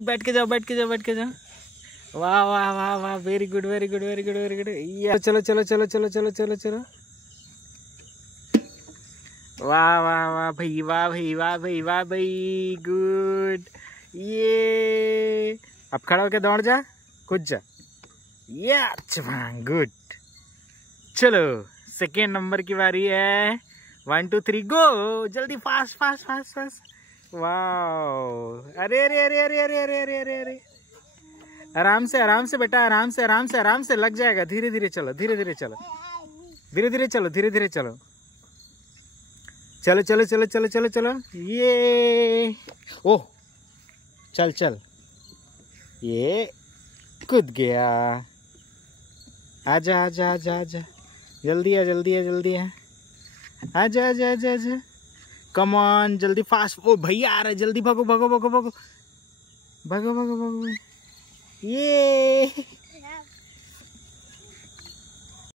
बैठ के जाओ, बैठ के जाओ, बैठ के जाओ। वाह वाह वाह वाह, very good very good very good very good. चलो चलो चलो चलो चलो चलो चलो। वाह वाह वाह भाई, वाह भाई, वाह भाई, वाह भाई, गुड। ये अब खड़ा होके दौड़ जा, कूद जा। ये अच्छा, गुड। चलो सेकेंड नंबर की बारी है। 1 2 3 गो, जल्दी, फास्ट फास्ट फास्ट फास्ट। वाह, अरे अरे अरे अरे अरे अरे अरे अरे अरे, आराम से बेटा, आराम से आराम से आराम से, लग जाएगा। धीरे धीरे चलो, धीरे धीरे चलो, धीरे धीरे चलो, धीरे धीरे चलो। चलो चलो चलो चलो चलो चलो। ये ओह, चल चल, ये कूद गया। आजा आजा आजा आजा, जल्दी है जल्दी है जल्दी है, आजा आजा आजा आजा, कम ऑन, जल्दी फास्ट। ओ भैया आ रहा है, जल्दी भागो भागो भागो भागो भागो भागो भागो। ये